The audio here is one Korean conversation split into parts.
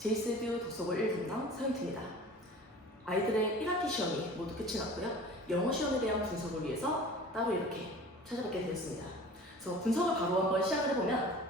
제이스듀 독서고 1분당 서윤트입니다. 아이들의 1학기 시험이 모두 끝이 났고요. 영어 시험에 대한 분석을 위해서 따로 이렇게 찾아뵙게 되었습니다. 그래서 분석을 바로 한번 시작을 해보면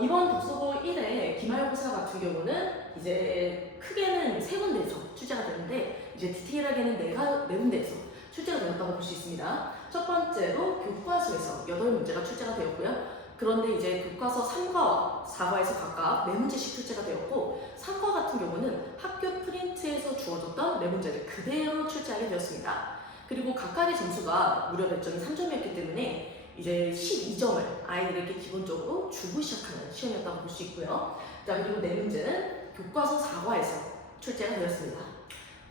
이번 독서고 1의 기말고사 같은 경우는 이제 크게는 3군데에서 출제가 되는데 이제 디테일하게는 네 군데에서 출제가 되었다고 볼 수 있습니다. 첫 번째로 교과서에서 8문제가 출제가 되었고요. 그런데 이제 교과서 3과와 4과에서 각각 4문제씩 출제가 되었고 3과 같은 경우는 학교 프린트에서 주어졌던 4문제를 그대로 출제하게 되었습니다. 그리고 각각의 점수가 무려 배점이 3점이었기 때문에 이제 12점을 아이들에게 기본적으로 주고 시작하는 시험이었다고 볼 수 있고요. 자, 그리고 4문제는 교과서 4과에서 출제가 되었습니다.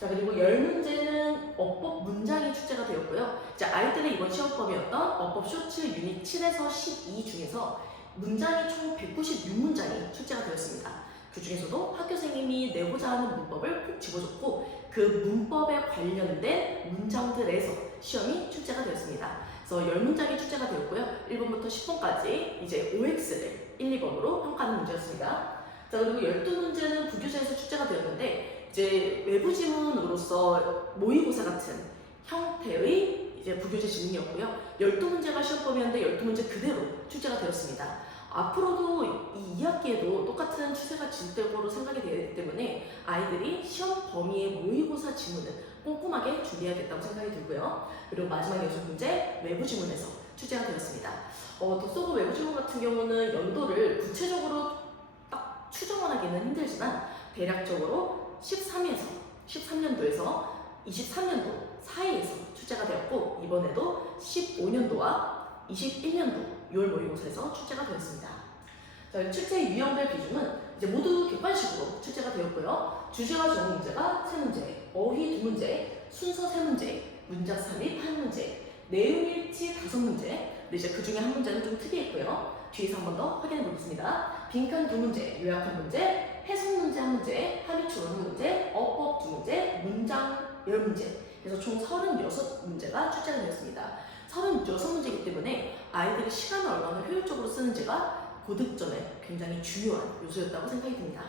자, 그리고 10문제는 어법 문장이 출제가 되었고요. 자, 아이들의 이번 시험범위였던 어법 쇼츠 유닛 7에서 12 중에서 문장이 총 196문장이 출제가 되었습니다. 그 중에서도 학교 선생님이 내고자 하는 문법을 꼭 집어줬고 그 문법에 관련된 문장들에서 시험이 출제가 되었습니다. 그래서 10문장이 출제가 되었고요. 1번부터 10번까지 이제 OX를 1, 2번으로 평가하는 문제였습니다. 자, 그리고 12문제는 부교재에서 출제가 되었는데 이제 외부 지문으로서 모의고사 같은 형태의 이제 부교재 지문이었고요. 12문제가 시험범위였는데 12문제 그대로 출제가 되었습니다. 앞으로도 이 2학기에도 똑같은 추세가 진행될 거로 생각이 되기 때문에 아이들이 시험 범위의 모의고사 지문을 꼼꼼하게 준비해야겠다고 생각이 들고요. 그리고 마지막 6문제 외부 지문에서 출제가 되었습니다. 독서고 외부 지문 같은 경우는 연도를 구체적으로 딱 추정하기는 힘들지만 대략적으로 13년도에서 23년도 사이에서 출제가 되었고 이번에도 15년도와 21년도 6월 모의고사에서 출제가 되었습니다. 자, 출제 유형별 비중은 이제 모두 객관식으로 출제가 되었고요. 주제와 적용 문제가 3문제, 어휘 2문제, 순서 3문제, 문장 삽입 1문제, 내용 일치 5문제. 근데 이제 그 중에 한 문제는 좀 특이했고요. 뒤에서 한 번 더 확인해 보겠습니다. 빈칸 2문제, 요약 1문제, 해석 문제 1문제, 합의 추론 1문제, 어법 2문제, 문장 10문제. 그래서 총 36문제가 출제가 되었습니다. 36문제이기 때문에 아이들이 시간을 얼마나 효율적으로 쓰는지가 고득점의 굉장히 중요한 요소였다고 생각이 듭니다.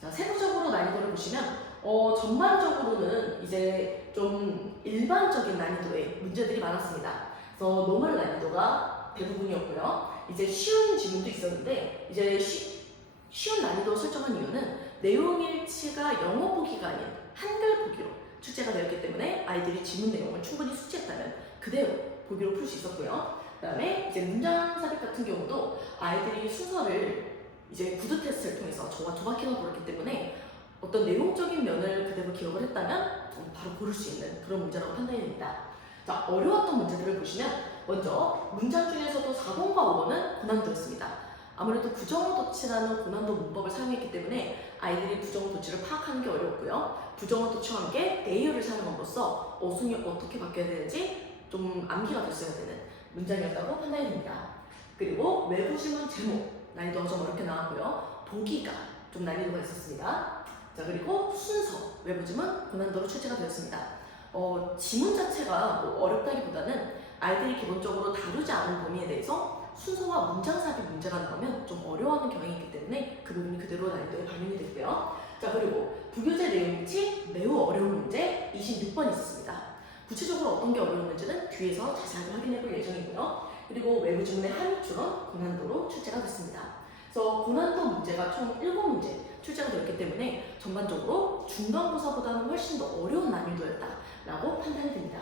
자, 세부적으로 난이도를 보시면 전반적으로는 이제 좀 일반적인 난이도의 문제들이 많았습니다. 그래서 노멀 난이도가 대부분이었고요. 이제 쉬운 지문도 있었는데 이제 쉬운 난이도를 설정한 이유는 내용 일치가 영어 보기가 아닌 한글 보기로 출제가 되었기 때문에 아이들이 지문 내용을 충분히 숙지했다면 그대로 보기로 풀 수 있었고요. 그 다음에 이제 문장 삽입 같은 경우도 아이들이 순서를 이제 구두 테스트를 통해서 저와 조박해서 보았기 때문에 어떤 내용적인 면을 그대로 기억을 했다면 바로 고를 수 있는 그런 문제라고 판단이 됩니다. 자, 어려웠던 문제들을 보시면 먼저 문장 중에서도 4번과 5번은 고난도였습니다. 아무래도 부정어 도치라는 고난도 문법을 사용했기 때문에 아이들이 부정어 도치를 파악하는 게 어려웠고요. 부정어 도치와 함께 내열을 사용함으로써 어순이 어떻게 바뀌어야 되는지 좀 암기가 됐어야 되는 문장이었다고 판단이 됩니다. 그리고 외부 지문 제목 난이도가 좀 어렵게 나왔고요. 보기가 좀 난이도가 있었습니다. 자, 그리고 순서 외부 지문 고난도로 출제가 되었습니다. 지문 자체가 어렵다기보다는 아이들이 기본적으로 다루지 않은 범위에 대해서 순서와 문장 삽입 문제가 나오면 좀 어려워하는 경향이 있기 때문에 그 부분이 그대로 난이도에 반영이 됐고요. 자, 그리고 부교재 내용 일치 매우 어려운 문제 26번 있었습니다. 구체적으로 어떤 게 어려웠는지는 뒤에서 자세하게 확인해 볼 예정이고요. 그리고 외부 지문의 함의 추론 고난도로 출제가 됐습니다. 그래서 고난도 문제가 총 7문제 출제가 되었기 때문에 전반적으로 중간고사보다는 훨씬 더 어려운 난이도였다라고 판단이 됩니다.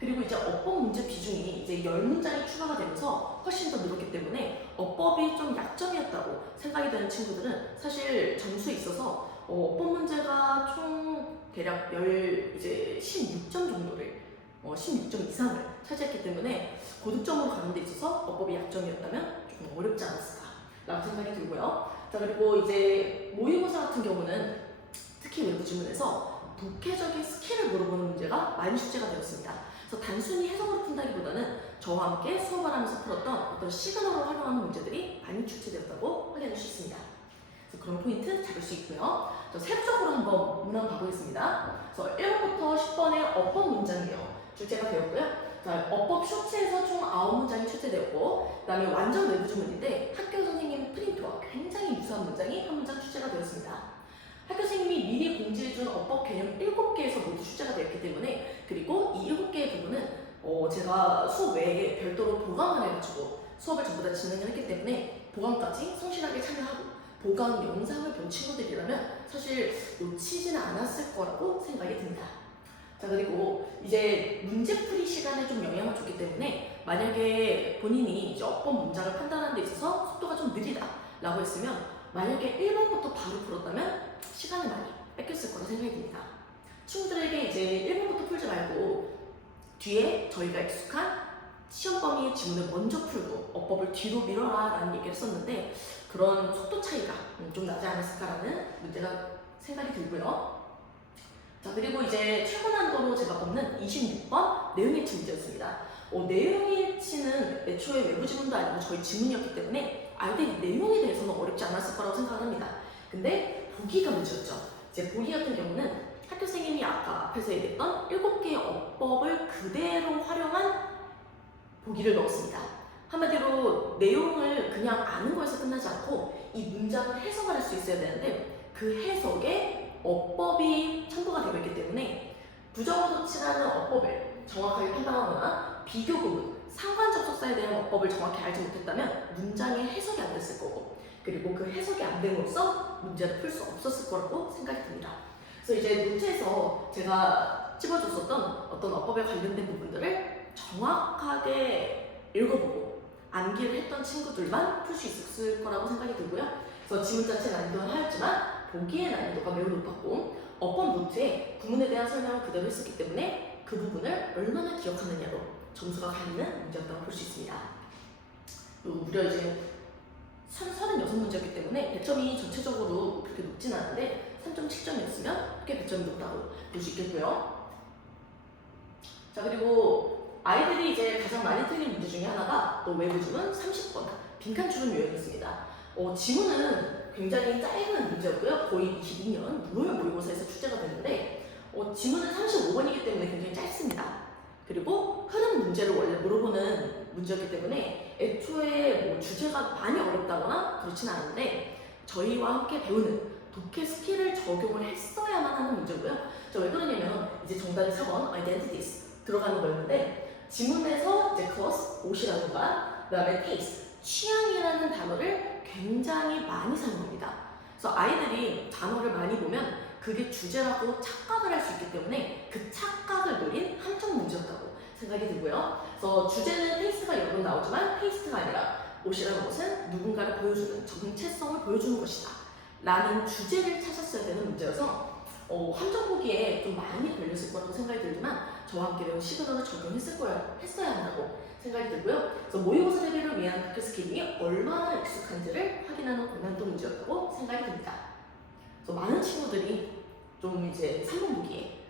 그리고 이제 어법 문제 비중이 이제 10문장이 추가가 되면서 훨씬 더 늘었기 때문에 어법이 좀 약점이었다고 생각이 되는 친구들은 사실 점수에 있어서 어법 문제가 총 대략 16점 정도를 16점 이상을 차지했기 때문에 고득점으로 가는 데 있어서 어법이 약점이었다면 조금 어렵지 않았을까라고 생각이 들고요. 자, 그리고 이제 모의고사 같은 경우는 특히 외부 지문에서 독해적인 스킬을 물어보는 문제가 많이 출제가 되었습니다. 그래서 단순히 해석으로 푼다기보다는 저와 함께 수업을 하면서 풀었던 어떤 시그널을 활용하는 문제들이 많이 출제되었다고 확인할 수 있습니다. 그래서 그런 포인트 잡을 수 있고요. 세부적으로 한번 문항 봐보겠습니다. 그래서 1번부터 10번의 어법 문장이요 출제가 되었고요. 자, 어법 쇼츠에서 총 9문장이 출제되었고 그 다음에 완전 외부 지문인데 학교 선생님 프린트와 굉장히 유사한 문장 문장이 한 문장 출제가 되었습니다. 학교생님이 미리 공지해준 어법 개념 7개에서 모두 출제가 되었기 때문에, 그리고 이 7개의 부분은 제가 수업 외에 별도로 보강을 해가지고 수업을 전부 다 진행을 했기 때문에 보강까지 성실하게 참여하고 보강 영상을 본 친구들이라면 사실 놓치지는 않았을 거라고 생각이 듭니다. 자, 그리고 이제 문제풀이 시간에 좀 영향을 줬기 때문에 만약에 본인이 이제 어법 문장을 판단하는 데 있어서 속도가 좀 느리다 라고 했으면, 만약에 1번부터 바로 풀었다면 시간을 많이 뺏겼을 거라 생각이 듭니다. 친구들에게 이제 1번부터 풀지 말고 뒤에 저희가 익숙한 시험 범위의 지문을 먼저 풀고 어법을 뒤로 밀어라 라는 얘기를 했었는데, 그런 속도 차이가 좀 나지 않았을까라는 문제가 생각이 들고요. 자, 그리고 이제 최고 난도로 제가 뽑는 26번 내용일치 문제였습니다. 내용일치는 애초에 외부 지문도 아니고 저희 지문이었기 때문에 아이들이 내용에 대해서는 어렵지 않았을 거라고 생각합니다. 근데 보기가 문제였죠. 이제 보기 같은 경우는 학교 선생님이 아까 앞에서 얘기했던 7개의 어법을 그대로 활용한 보기를 넣었습니다. 한마디로 내용을 그냥 아는 거에서 끝나지 않고 이 문장을 해석을 할 수 있어야 되는데, 그 해석에 어법이 첨부가 되어 있기 때문에 부정어도치라는 어법을 정확하게 판단하거나 비교 구문, 상관 접속사에 대한 어법을 정확히 알지 못했다면 문장의 해석이 안 됐을 거고, 그리고 그 해석이 안 됨으로써 문제를 풀 수 없었을 거라고 생각이 듭니다. 그래서 이제 노트에서 제가 찝어줬었던 어떤 어법에 관련된 부분들을 정확하게 읽어보고 암기를 했던 친구들만 풀 수 있었을 거라고 생각이 들고요. 그래서 지문 자체 난이도는 하였지만 보기의 난이도가 매우 높았고, 어법 노트에 구문에 대한 설명을 그대로 했었기 때문에 그 부분을 얼마나 기억하느냐로 점수가 갈리는 문제였다고 볼 수 있습니다. 무려 이제 36문제였기 때문에 배점이 전체적으로 그렇게 높진 않은데 3.7점이었으면 꽤 배점이 높다고 볼 수 있겠고요. 자, 그리고 아이들이 이제 가장 많이 틀린 문제 중에 하나가 또 외부 지문 30번 빈칸 추론 유형이었습니다. 지문은 굉장히 짧은 문제였고요. 거의 22년 6월 모의고사에서 출제가 됐는데 지문은 35번이기 때문에 굉장히 짧습니다. 그리고 흐름 문제를 원래 물어보는 문제였기 때문에 애초에 뭐 주제가 많이 어렵다거나 그렇진 않은데 저희와 함께 배우는 독해 스킬을 적용을 했어야만 하는 문제고요. 왜 그러냐면 이제 정답이 4번 identities 들어가는 거였는데, 지문에서 이제 clothes, 옷이라든가 그 다음에 taste, 취향이라는 단어를 굉장히 많이 사용합니다. 그래서 아이들이 단어를 많이 보면 그게 주제라고 착각을 할 수 있기 때문에 그 착각을 노린 함정 문제였다고 생각이 들고요. 그래서 주제는 테이스트가 여러 번 나오지만 테이스트가 아니라 옷이라는 것은 누군가를 보여주는 정체성을 보여주는 것이다 라는 주제를 찾았어야 되는 문제여서 함정 보기에 좀 많이 걸렸을 거라고 생각이 들지만 저와 함께 배운 시그널을 했어야 한다고 생각이 들고요. 그래서 모의고사 대비를 위한 독해 스킬이 얼마나 익숙한지를 확인하는 고난도 문제였다고 생각이 듭니다. 그래서 많은 친구들이 좀 이제 3번 보기에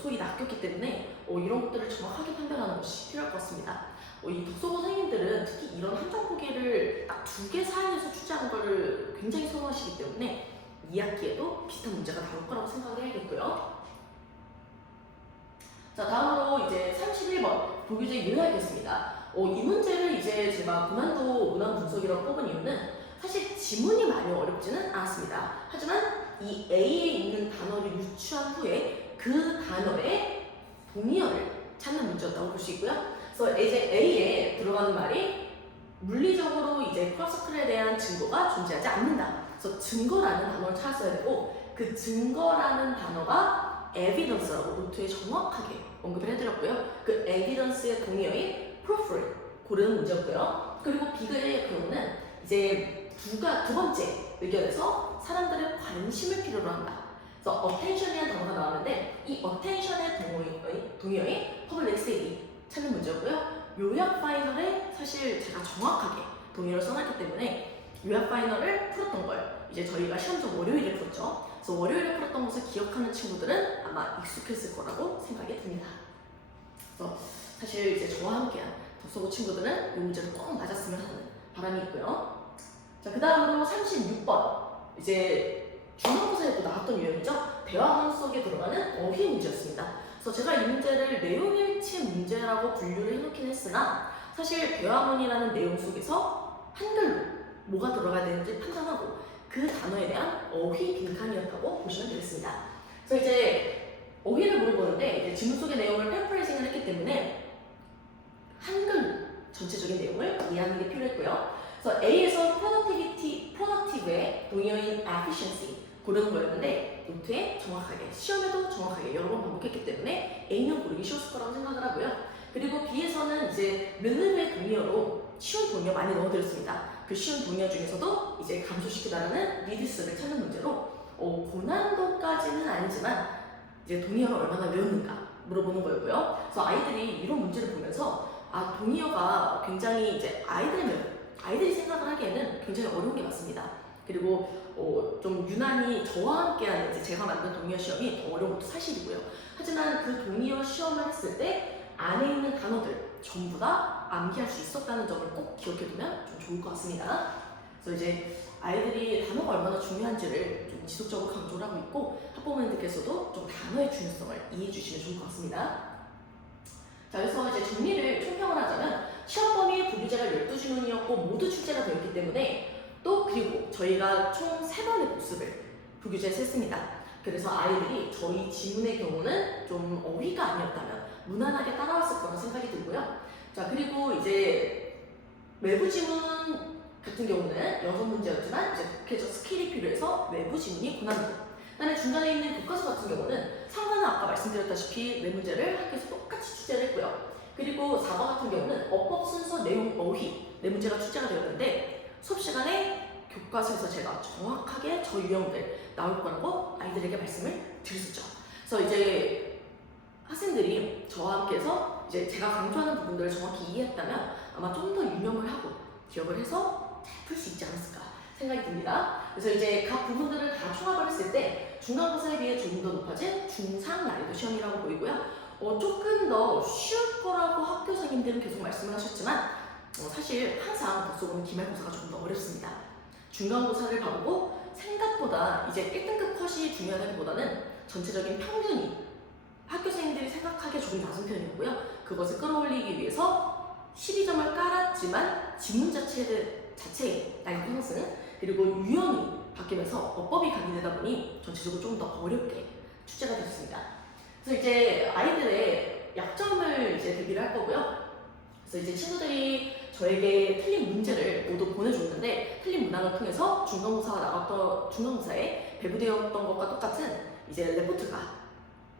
소위 낚였기 때문에 이런 것들을 정확하게 판별하는 것이 필요할 것 같습니다. 이 독서고 선생님들은 특히 이런 함정 보기를 딱 2개 사이에서 출제하는 걸 굉장히 선호하시기 때문에 2학기에도 비슷한 문제가 나올 거라고 생각을 해야겠고요. 자, 다음으로 이제 31번 보기제 요약이었습니다. 이 문제를 이제 제가 고난도 문항 분석이라고 뽑은 이유는 사실 지문이 많이 어렵지는 않았습니다. 하지만 이 A에 있는 단어를 유추한 후에 그 단어의 동의어를 찾는 문제였다고 볼 수 있고요. 그래서 이제 A에 들어가는 말이 물리적으로 이제 크로스서클에 대한 증거가 존재하지 않는다. 그래서 증거라는 단어를 찾았어야 되고, 그 증거라는 단어가 evidence라고 노트에 정확하게 언급을 해드렸고요. 그 evidence의 동의어인 proof를 고르는 문제였고요. 그리고 B의 경우는 이제 두 번째 의견에서 사람들의 관심을 필요로 한다. 그래서 attention이라는 단어가 나왔는데 이 attention의 동의어인 publicity 찾는 문제였고요. 요약 파이널에 사실 제가 정확하게 동의어를 써놨기 때문에 요약 파이널을 풀었던 걸 이제 저희가 시험 전 월요일에 풀었죠. 그래서 월요일에 풀었던 것을 기억하는 친구들은 아마 익숙했을 거라고 생각이 듭니다. 그래서 사실 이제 저와 함께한 독서고 친구들은 이 문제를 꼭 맞았으면 하는 바람이 있고요. 자, 그 다음으로 36번 이제 중간고사에도 나왔던 유형이죠. 대화문 속에 들어가는 어휘 문제였습니다. 그래서 제가 이 문제를 내용일치 문제라고 분류를 해놓긴 했으나 사실 대화문이라는 내용 속에서 한글로 뭐가 들어가야 되는지 판단하고 그 단어에 대한 어휘 빈칸이었다고 보시면 되겠습니다. 그래서 이제 어휘를 물어보는데 이제 지문 속의 내용을 패러프레이징을 했기 때문에 한글 전체적인 내용을 이해하는 게 필요했고요. 그래서 A에서 productive의 동의어인 efficiency 고르는 거였는데 노트에 정확하게, 시험에도 정확하게 여러 번 반복했기 때문에 A는 고르기 쉬웠을 거라고 생각을 하고요. 그리고 B에서는 이제 르느의 동의어로 쉬운 동의어 많이 넣어드렸습니다. 그 쉬운 동의어 중에서도 이제 감소시키다라는 리듀스를 찾는 문제로 고난도까지는 아니지만 이제 동의어를 얼마나 외웠는가 물어보는 거였고요. 그래서 아이들이 이런 문제를 보면서 동의어가 굉장히 이제 아이들이 생각을 하기에는 굉장히 어려운 게 맞습니다. 그리고 좀 유난히 저와 함께하는 이제 제가 만든 동의어 시험이 더 어려운 것도 사실이고요. 하지만 그 동의어 시험을 했을 때 안에 있는 단어들 전부 다 암기할 수 있었다는 점을 꼭 기억해두면 좀 좋을 것 같습니다. 그래서 이제 아이들이 단어가 얼마나 중요한지를 좀 지속적으로 강조를 하고 있고 학부모님들께서도 좀 단어의 중요성을 이해해 주시면 좋을 것 같습니다. 자, 그래서 이제 정리를 총평을 하자면 시험 범위 부기제가 12질문이었고 모두 출제가 되었기 때문에 또 그리고 저희가 총 3번의 복습을 부규제에서 했습니다. 그래서 아이들이 저희 지문의 경우는 좀 어휘가 아니었다면 무난하게 따라왔을 거라 생각이 들고요. 자, 그리고 이제 외부 지문 같은 경우는 6문제였지만 이제 독해적 스킬이 필요해서 외부 지문이 고난도. 그다음에 중간에 있는 교과서 같은 경우는 상관은 아까 말씀드렸다시피 4문제를 학교에서 똑같이 출제를 했고요. 그리고 4번 같은 경우는 어법 순서 내용 어휘 4문제가 출제가 되었는데 수업 시간에 교과서에서 제가 정확하게 저 유형들 나올 거라고 아이들에게 말씀을 드렸었죠. 그래서 이제 학생들이 저와 함께해서 이제 제가 강조하는 부분들을 정확히 이해했다면 아마 좀 더 유념을 하고 기억을 해서 잘 풀 수 있지 않았을까 생각이 듭니다. 그래서 이제 각 부분들을 다 총합을 했을 때 중간고사에 비해 조금 더 높아진 중상 난이도 시험이라고 보이고요. 조금 더 쉬울 거라고 학교 선생님들은 계속 말씀을 하셨지만 사실 항상 독서고는 기말고사가 조금 더 어렵습니다. 중간고사를 봐보고 생각보다 이제 1등급 컷이 중요하다기보다는 전체적인 평균이 학교 선생님들이 생각하기에 조금 낮은 편이고요. 그것을 끌어올리기 위해서 12점을 깔았지만 지문 자체의 난이도 상승 그리고 유형이 바뀌면서 어법이 가미되다 보니 전체적으로 좀 더 어렵게 출제가 됐습니다. 그래서 이제 아이들의 약점을 이제 대비를 할 거고요. 그래서 이제 친구들이 저에게 틀린 문제를 모두 보내줬는데 틀린 문항을 통해서 중간고사에 배부되었던 것과 똑같은 이제 레포트가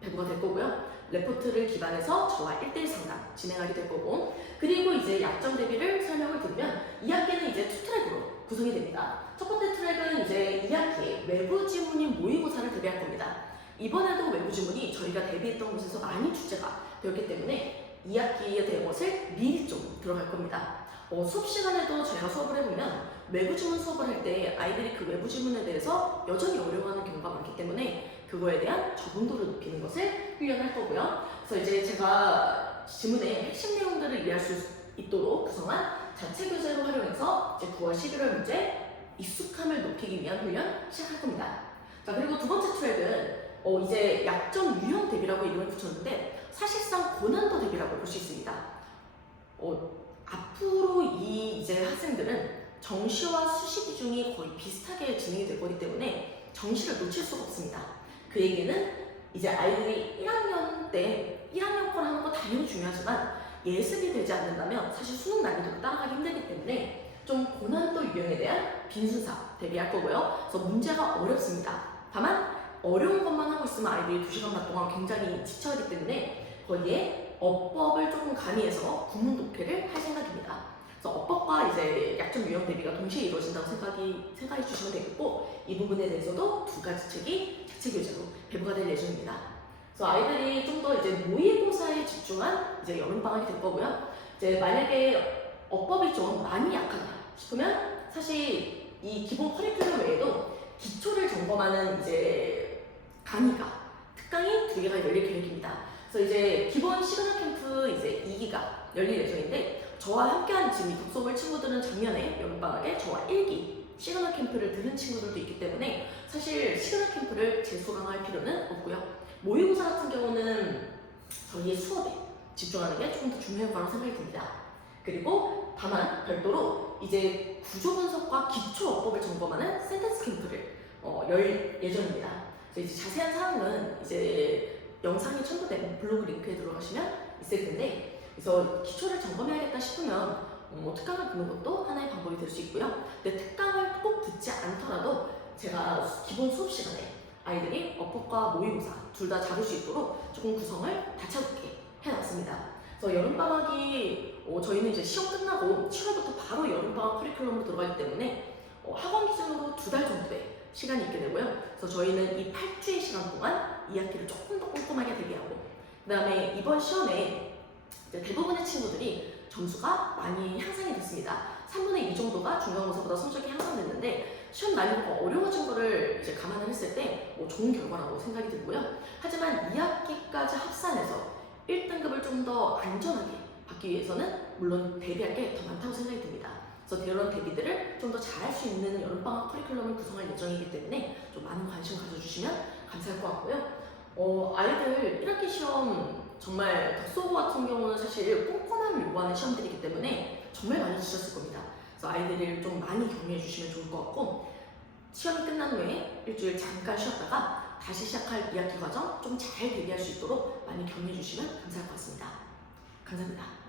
배부가 될 거고요. 레포트를 기반해서 저와 1대1 상담 진행하게 될 거고 그리고 이제 약점 대비를 설명을 드리면 2학기는 이제 2트랙으로 구성이 됩니다. 첫 번째 트랙은 이제 2학기에 외부 지문인 모의고사를 대비할 겁니다. 이번에도 외부 지문이 저희가 대비했던 곳에서 많이 출제가 되었기 때문에 2학기에 된 것을 미리 좀 들어갈 겁니다. 수업 시간에도 저희가 수업을 해보면 외부 지문 수업을 할 때 아이들이 그 외부 지문에 대해서 여전히 어려워하는 경우가 많기 때문에 그거에 대한 적응도를 높이는 것을 훈련할 거고요. 그래서 이제 제가 지문의 핵심 내용들을 이해할 수 있도록 구성한 자체 교재로 활용해서 이제 9월 11월 문제 익숙함을 높이기 위한 훈련 시작할 겁니다. 자, 그리고 두 번째 트랙은 이제 약점 유형 대비라고 이름을 붙였는데 사실상 고난도 대비라고 볼 수 있습니다. 앞으로 이 이제 학생들은 정시와 수시 비중이 거의 비슷하게 진행이 될 거기 때문에 정시를 놓칠 수가 없습니다. 그 얘기는 이제 아이들이 1학년 때 1학년 걸 하는 거 당연히 중요하지만 예습이 되지 않는다면 사실 수능 난이도를 따라가기 힘들기 때문에 좀 고난도 유형에 대한 빈순사 대비할 거고요. 그래서 문제가 어렵습니다. 다만 어려운 것만 하고 있으면 아이들이 2시간 반 동안 굉장히 지쳐하기 때문에 거기에 어법을 조금 가미해서 구문 독해를 할 생각입니다. 그래서 어법과 이제 약점 유형 대비가 동시에 이루어진다고 생각해 주시면 되겠고 이 부분에 대해서도 2가지 책이 자체 교재로 배부가 될 예정입니다. 그래서 아이들이 좀 더 이제 모의고사에 집중한 이제 여름방학이 될 거고요. 이제 만약에 어법이 좀 많이 약하다 싶으면 사실 이 기본 커리큘럼 외에도 기초를 점검하는 이제 특강이 2개가 열릴 계획입니다. 그래서 이제 기본 시그널 캠프 이제 2기가 열릴 예정인데 저와 함께한 지금 이 독서물 친구들은 작년에 여름방학에 저와 1기 시그널 캠프를 들은 친구들도 있기 때문에 사실 시그널 캠프를 재수강할 필요는 없고요. 모의고사 같은 경우는 저희의 수업에 집중하는 게 조금 더 중요할 거라고 생각이 듭니다. 그리고 다만 별도로 이제 구조 분석과 기초 어법을 점검하는 센텐스 캠프를 열 예정입니다. 그래서 이제 자세한 사항은 이제 영상이 첨부된 블로그 링크에 들어가시면 있을 텐데, 그래서 기초를 점검해야겠다 싶으면 특강을 듣는 것도 하나의 방법이 될 수 있고요. 근데 특강을 꼭 듣지 않더라도 제가 기본 수업 시간에 아이들이 어법과 모의고사 둘 다 잡을 수 있도록 조금 구성을 다채롭게 해놨습니다. 그래서 여름방학이 저희는 이제 시험 끝나고 7월부터 바로 여름방학 커리큘럼으로 들어가기 때문에 학원 기준으로 2달 정도의 시간이 있게 되고요. 그래서 저희는 이 8주의 시간 동안 2학기를 조금 더 꼼꼼하게 대비하고, 그 다음에 이번 시험에 대부분의 친구들이 점수가 많이 향상이 됐습니다. 3분의 2 정도가 중간고사보다 성적이 향상됐는데, 시험 난이도가 어려워진 거를 이제 감안을 했을 때 좋은 결과라고 생각이 들고요. 하지만 2학기까지 합산해서 1등급을 좀 더 안전하게 받기 위해서는 물론 대비할 게 더 많다고 생각이 듭니다. 그래서 이런 대비들을 좀 더 잘할 수 있는 여름방학 커리큘럼을 구성할 예정이기 때문에 좀 많은 관심 가져주시면 감사할 것 같고요. 아이들 1학기 시험 정말 덕소고 같은 경우는 사실 꼼꼼함을 요구하는 시험들이기 때문에 정말 많이 지쳤을 겁니다. 그래서 아이들을 좀 많이 격려해 주시면 좋을 것 같고, 시험이 끝난 후에 일주일 잠깐 쉬었다가 다시 시작할 2학기 과정 좀 잘 대비할 수 있도록 많이 격려해 주시면 감사할 것 같습니다. 감사합니다.